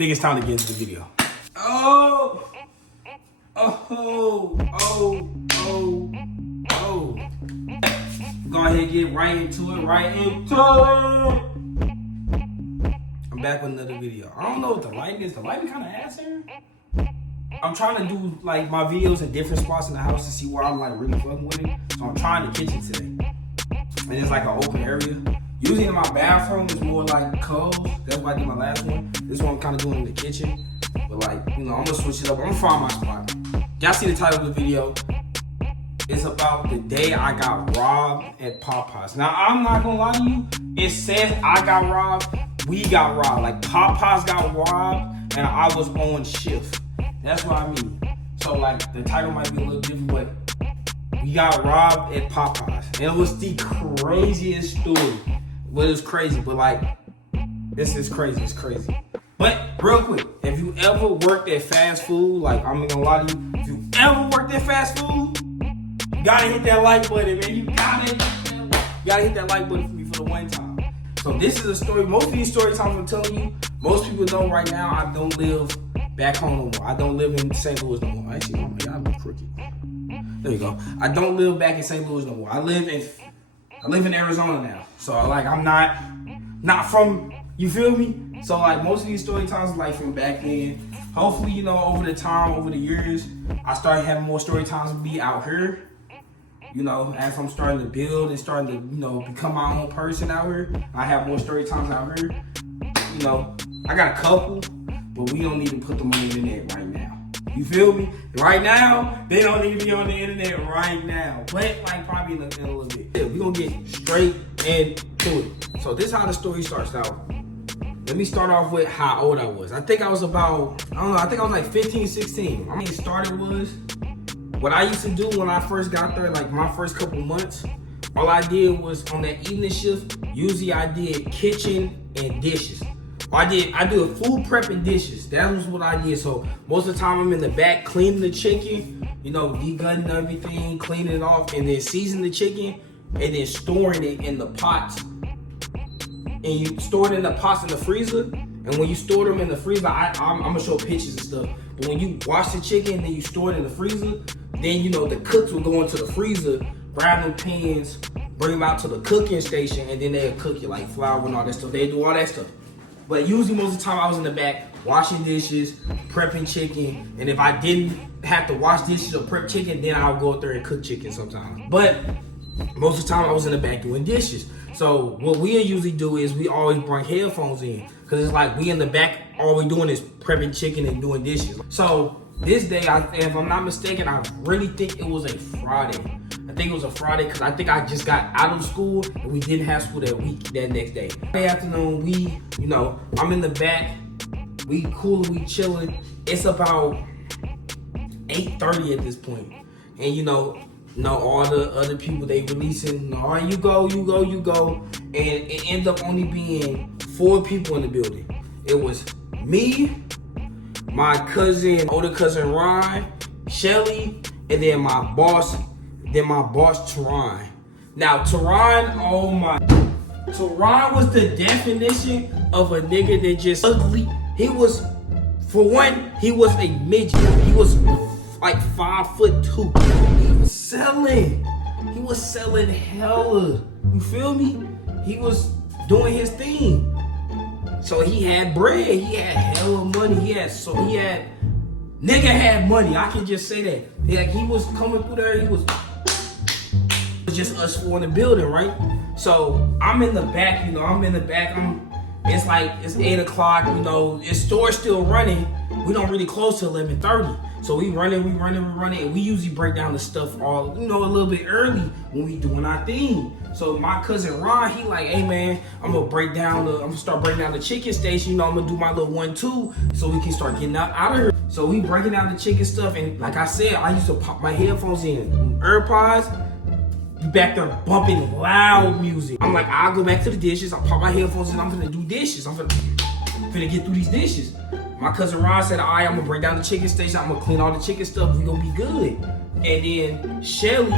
think it's time to get into the video. Oh. Go ahead and get right into it, I'm back with another video. I don't know what the lighting is. The lighting kind of ass here. I'm trying to do like my videos in different spots in the house to see where I'm like really fucking with it. So I'm trying the kitchen today. And it's like an open area. Usually in my bathroom it's more like closed. That's why I did my last one. This one I'm kind of doing in the kitchen. But like, you know, I'm gonna switch it up. I'm gonna find my spot. Y'all see the title of the video. It's about the day I got robbed at Popeyes. Now, I'm not gonna lie to you. It says I got robbed. We got robbed. Like, Popeyes got robbed, and I was on shift. That's what I mean. So, like, the title might be a little different, but we got robbed at Popeyes. And it was the craziest story. Well, it was crazy, but, like, this is crazy. It's crazy. But, real quick, if you ever worked at fast food, like, I'm not gonna lie to you. If you ever worked at fast food, you gotta hit that like button, man. You gotta hit that like button for me for the one time. So this is a story. Most of these story times I'm telling you, most people know right now I don't live back home no more. I don't live in St. Louis no more. Actually, oh my God, I'm crooked. There you go. I don't live back in St. Louis no more. I live in Arizona now. So like I'm not from, you feel me? So like most of these story times like from back then. Hopefully, you know, over the years, I started having more story times with me out here. You know, as I'm starting to build and starting to, you know, become my own person out here, I have more story times out here. You know, I got a couple, but we don't need to put them on the internet right now. You feel me? Right now, they don't need to be on the internet right now. But, like, probably in a little bit. Yeah, we're going to get straight into it. So, this is how the story starts out. Let me start off with how old I was. I think I was about, I don't know, I think I was like 15, 16. I mean, it started was, what I used to do when I first got there, like my first couple months, all I did was on that evening shift, usually I did kitchen and dishes. I do food prep and dishes. That was what I did. So most of the time I'm in the back cleaning the chicken, you know, degutting everything, cleaning it off, and then seasoning the chicken, and then storing it in the pots. And you store it in the pots in the freezer. And when you store them in the freezer, I'm gonna show pictures and stuff. But when you wash the chicken and then you store it in the freezer, then you know the cooks will go into the freezer, grab them pans, bring them out to the cooking station, and then they'll cook you like flour and all that stuff. They do all that stuff. But usually most of the time I was in the back washing dishes, prepping chicken, and if I didn't have to wash dishes or prep chicken, then I would go up there and cook chicken sometimes. But most of the time I was in the back doing dishes. So what we usually do is we always bring headphones in, because it's like we in the back, all we doing is prepping chicken and doing dishes. So this day, if I'm not mistaken, I really think it was a Friday. I think it was a Friday because I think I just got out of school and we didn't have school that next day. Friday afternoon, you know, I'm in the back, we cool, we chilling. It's about 8:30 at this point. And you know, all the other people, they releasing, all right, you go. And it ended up only being 4 people in the building. It was me, my older cousin Ryan, Shelly, and then my boss Teron. Now Teron was the definition of a nigga that just ugly. He was, for one, he was a midget. He was like 5'2". He was selling hella. You feel me? He was doing his thing. So he had bread, he had hella money, nigga had money, I can just say that. Like he was coming through there, it was just us 4 in the building, right? So I'm in the back, you know, it's 8 o'clock, you know, the store's still running. We don't really close till 11:30. So we running, and we usually break down the stuff all, you know, a little bit early when we doing our thing. So my cousin Ron, he like, hey man, I'm gonna start breaking down the chicken station, you know, I'm gonna do my little 1-2 so we can start getting out of here. So we breaking down the chicken stuff, and like I said, I used to pop my headphones in, AirPods, back there bumping loud music. I'm like, I'll go back to the dishes, I'll pop my headphones in, I'm gonna do dishes, I'm gonna get through these dishes. My cousin Ron said, all right, I'm gonna break down the chicken station, I'm gonna clean all the chicken stuff, we gonna be good. And then Shelly,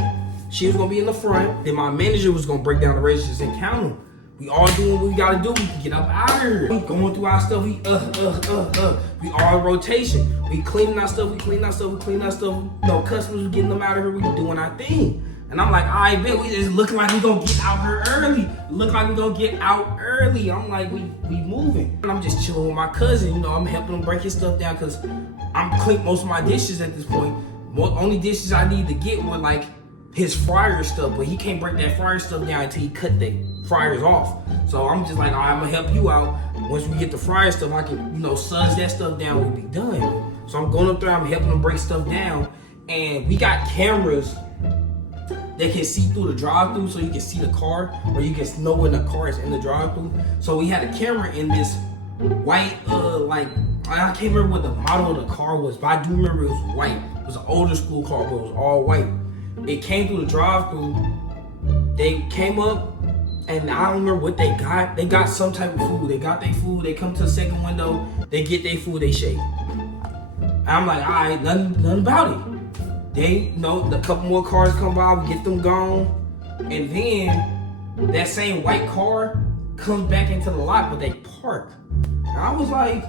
she was gonna be in the front, then my manager was gonna break down the registers and count them. We all doing what we gotta do. We can get up out of here. We going through our stuff. We all in rotation. We cleaning our stuff. We clean our stuff. We clean our stuff. No customers, we getting them out of here. We doing our thing. And I'm like, all right, bet we just looking like we gonna get out here early. Look like we gonna get out early. I'm like, we moving. And I'm just chilling with my cousin. You know, I'm helping him break his stuff down because I'm cleaning most of my dishes at this point. Only dishes I need to get were like his fryer stuff, but he can't break that fryer stuff down until he cut the fryers off. So I'm just like, all right, I'm gonna help you out. Once we get the fryer stuff, I can, you know, suds that stuff down, we'll be done. So I'm going up there, I'm helping him break stuff down. And we got cameras that can see through the drive-thru, so you can see the car, or you can know when the car is in the drive-thru. So we had a camera in this white, like, I can't remember what the model of the car was, but I do remember it was white. It was an older school car, but it was all white. It came through the drive-thru. They came up, and I don't remember what they got. They got some type of food. They got their food. They come to the second window. They get their food. They shake. And I'm like, all right, nothing about it. They, you know, a couple more cars come by. We get them gone, and then that same white car comes back into the lot, but they park. And I was like,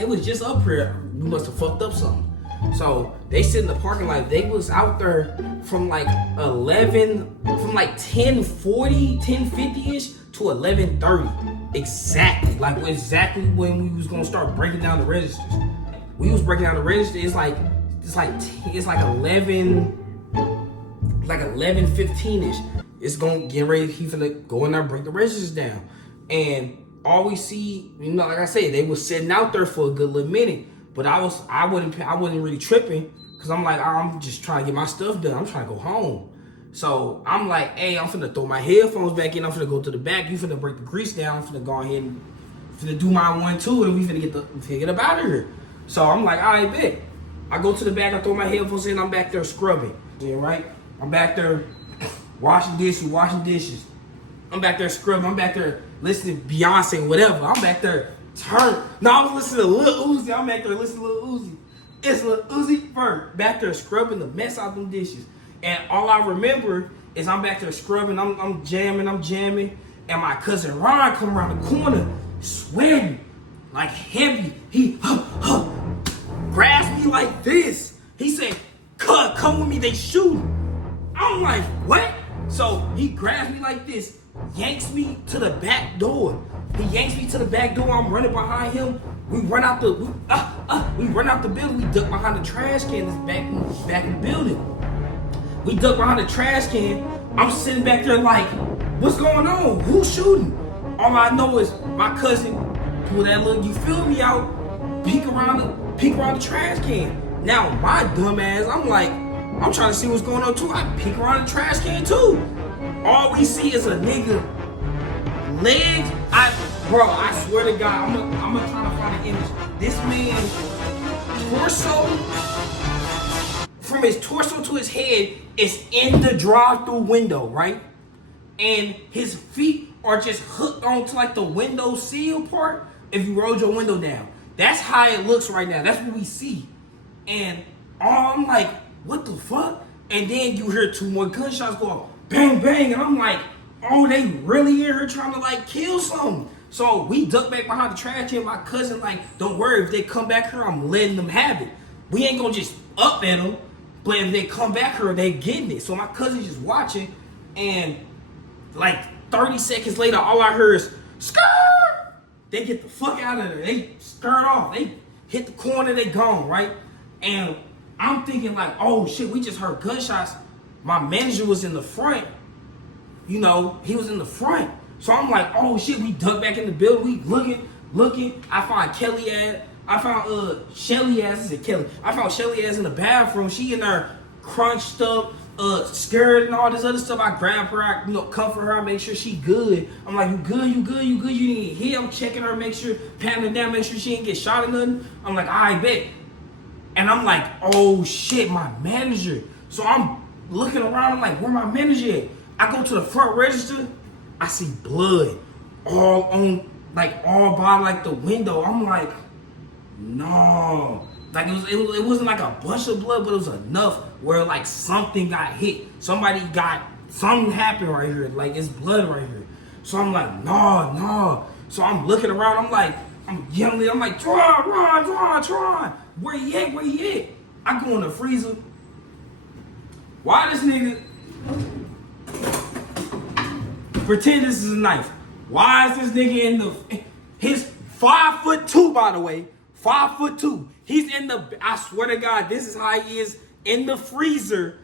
it was just up here. We must have fucked up something. So they sit in the parking lot. They was out there from like 10:40, 10:50-ish to 11:30. Exactly. Like exactly when we was gonna start breaking down the registers. We was breaking down the register. It's like 11:15-ish. It's gonna get ready. He's gonna go in there and break the registers down. And all we see, you know, like I said, they was sitting out there for a good little minute. But I wasn't really tripping because I'm like, I'm just trying to get my stuff done. I'm trying to go home. So I'm like, hey, I'm finna throw my headphones back in. I'm finna go to the back. You finna break the grease down. I'm finna go ahead and finna do my 1-2, and we finna get up out of here. So I'm like, all right, bet. I go to the back. I throw my headphones in. I'm back there scrubbing. Yeah, right. I'm back there washing dishes. I'm back there scrubbing. I'm back there listening to Beyonce, whatever. I'm back there. No, I was listening to Lil Uzi. I'm back there listening to Lil Uzi. It's Lil Uzi Vert back there scrubbing the mess out them dishes. And all I remember is I'm back there scrubbing. I'm jamming. And my cousin Ron come around the corner, sweating like heavy. He grabs me like this. He said, "Cuz, come with me. They shooting." I'm like, what? So he grabs me like this, yanks me to the back door. He yanks me to the back door. I'm running behind him. We run out the building. We duck behind the trash can that's back in the building. We duck behind the trash can. I'm sitting back there like, what's going on? Who's shooting? All I know is my cousin pull that look, you feel me, out, peek around the trash can. Now my dumb ass, I'm like, I'm trying to see what's going on too. I peek around the trash can too. All we see is a nigga legs. Bro, I swear to God, I'm gonna try to find an image. This man's torso, from his torso to his head, is in the drive-through window, right? And his feet are just hooked onto like the window seal part. If you roll your window down, that's how it looks right now. That's what we see. And I'm like, what the fuck? And then you hear 2 more gunshots go off, bang bang, and I'm like, oh, they really in here trying to like kill something. So we duck back behind the trash can. My cousin like, don't worry, if they come back here, I'm letting them have it. We ain't gonna just up at them, but if they come back here, they getting it. So my cousin's just watching, and like 30 seconds later, all I heard is skirt. They get the fuck out of there. They skirt off. They hit the corner. They gone, right? And I'm thinking like, oh shit, we just heard gunshots. My manager was in the front. You know, he was in the front. So I'm like, oh shit, we duck back in the building. We looking. I found Shelly ass. I found Shelly ass in the bathroom. She in there crunched up, scared and all this other stuff. I grab her, I comfort her, I make sure she good. I'm like, you good? You didn't get hit. I'm checking her, make sure, patting her down, make sure she ain't get shot or nothing. I'm like, I bet. And I'm like, oh shit, my manager. So I'm looking around, I'm like, where my manager at? I go to the front register, I see blood all by like the window. I'm like, no. Like it wasn't like a bunch of blood, but it was enough where like something got hit. Something happened right here. Like it's blood right here. So I'm like, nah. So I'm looking around. I'm yelling. I'm like, Tron. Where he at? I go in the freezer. Why this nigga pretend this is a knife? Why is this nigga in the... His 5'2", by the way. 5'2". He's in the... I swear to God, this is how he is in the freezer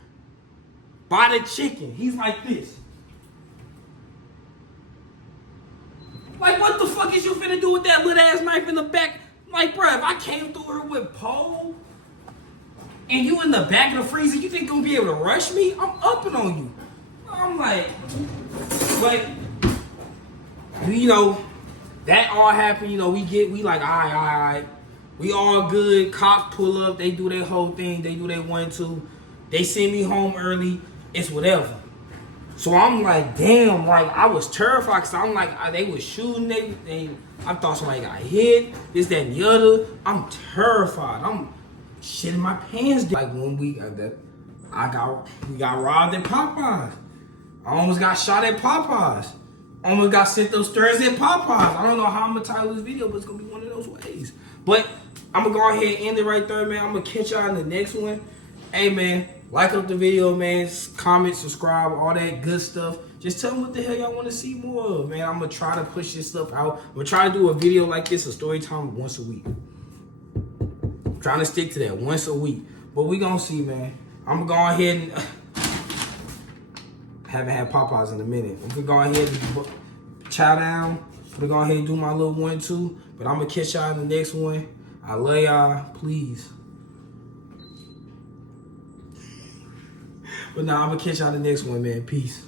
by the chicken. He's like this. Like, what the fuck is you finna do with that little ass knife in the back? Like, bruh, if I came through here with pole and you in the back of the freezer, you think you gonna be able to rush me? I'm upping on you. I'm like, but, you know, that all happened. You know, we like, all right. We all good. Cops pull up. They do their whole thing. They do their 1-2. They send me home early. It's whatever. So I'm like, damn, like, I was terrified because I'm like, they was shooting, I thought somebody got hit, this, that, and the other. I'm terrified. I'm shitting my pants. Like, when we got robbed at Popeyes. I almost got shot at Popeyes. Almost got sent those stairs at Popeyes. I don't know how I'm going to title this video, but it's going to be one of those ways. But I'm going to go ahead and end it right there, man. I'm going to catch y'all in the next one. Hey, man. Like up the video, man. Comment, subscribe, all that good stuff. Just tell me what the hell y'all want to see more of, man. I'm going to try to push this stuff out. I'm going to try to do a video like this, a story time, once a week. I'm trying to stick to that once a week. But we going to see, man. I'm going to go ahead and... haven't had Popeyes in a minute. I'm going to go ahead and chow down. I'm going to go ahead and do my little 1-2. But I'm going to catch y'all in the next one. I love y'all. Please. But nah, I'm gonna catch y'all the next one, man. Peace.